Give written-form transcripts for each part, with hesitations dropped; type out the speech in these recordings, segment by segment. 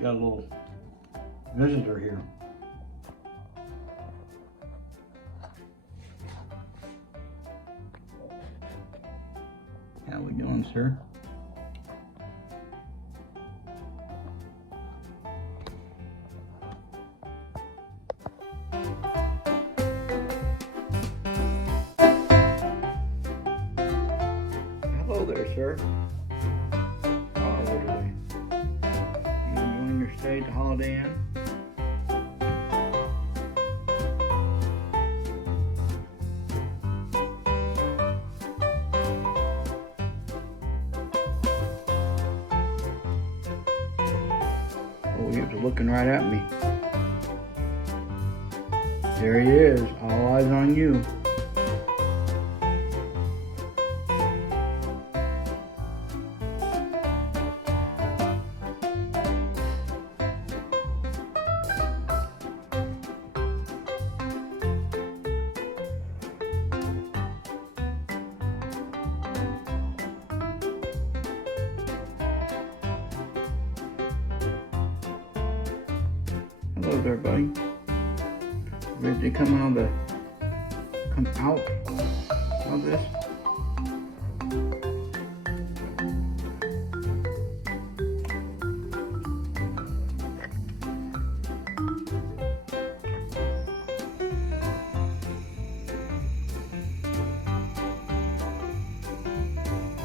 Got a little visitor here. How we doing, sir? Hello there, sir. Oh, really? You enjoying your stay at the Holiday Inn? Oh, he was looking right at me. There he is, all eyes on you. Hello there, buddy. Ready to come out of this?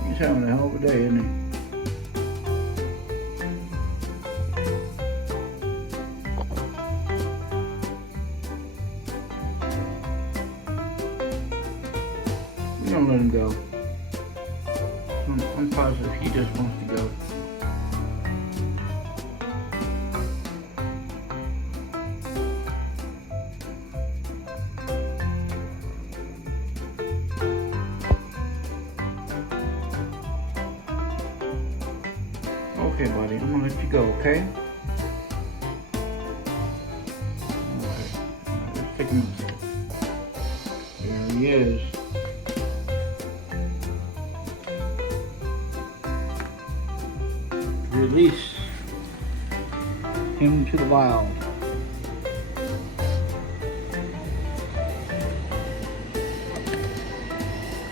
He's having a hell of a day, isn't he? Don't let him go. I'm positive he just wants to go. Okay, buddy, I'm gonna let you go, okay? Okay. Let's take him inside. There he is. Release him to the wild.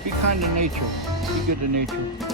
Be kind to nature. Be good to nature.